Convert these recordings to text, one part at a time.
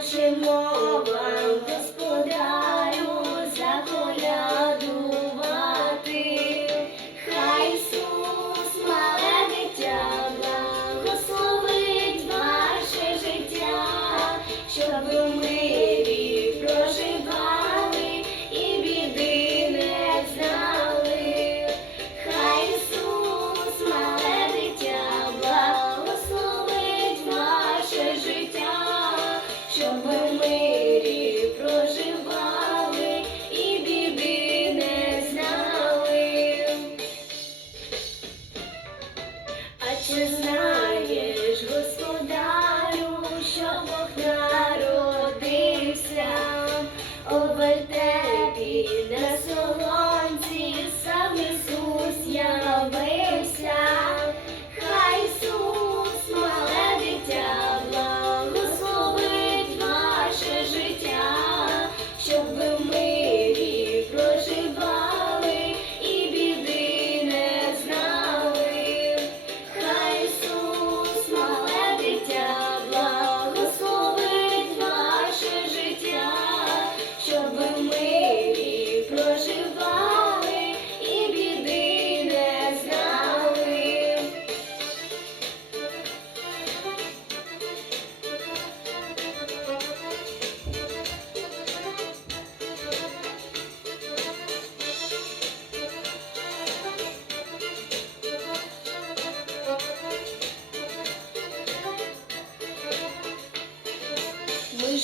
Очі мова. щоб в мирі проживали і біди не знали.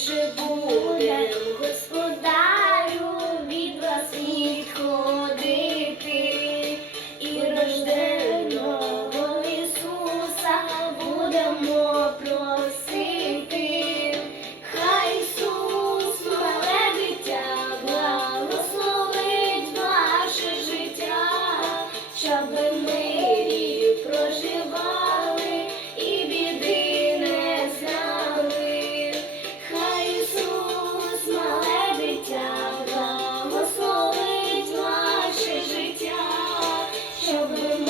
Potrzebuję Amen.